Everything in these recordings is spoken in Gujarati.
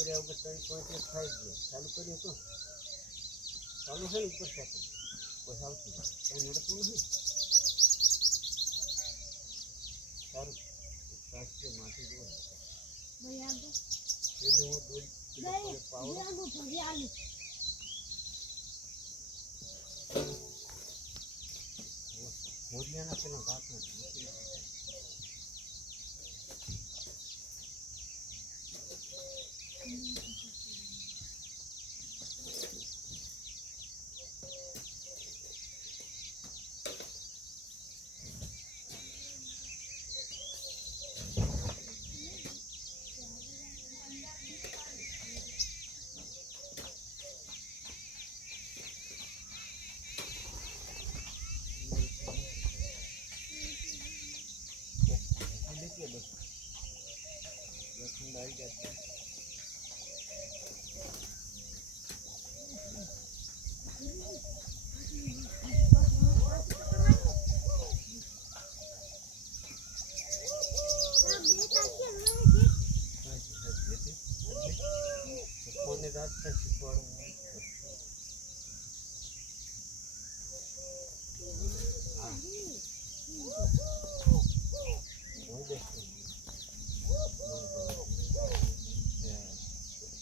કર્યા વગર 3.1 થાય જ નહીં. ચાલુ કર્યું તો ચાલુ છે ને ઉપર સેકન્ડ બસ આવતું કંઈ નડતું નથી. સારું રાષ્ટ્રીય માટી જોવા એટલે હું દૂધ પાવર મોરિયાના પેલા ઘાટ નથી. આવી ગયા કોને રાસ્તા શીખવાડવું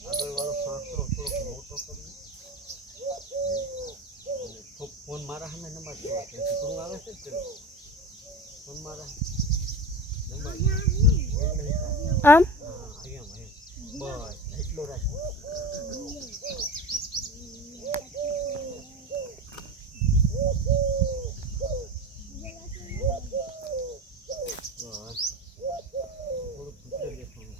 આગળ વાળો ફાંસલો થોડોક મોટો કરવો. ફોન મારા સામે નંબર છોકરું આવે છે ને ફોન મારા નંબર આમ બસ એટલો રાખો. બસ થોડુંક ભૂતરે દેખાવું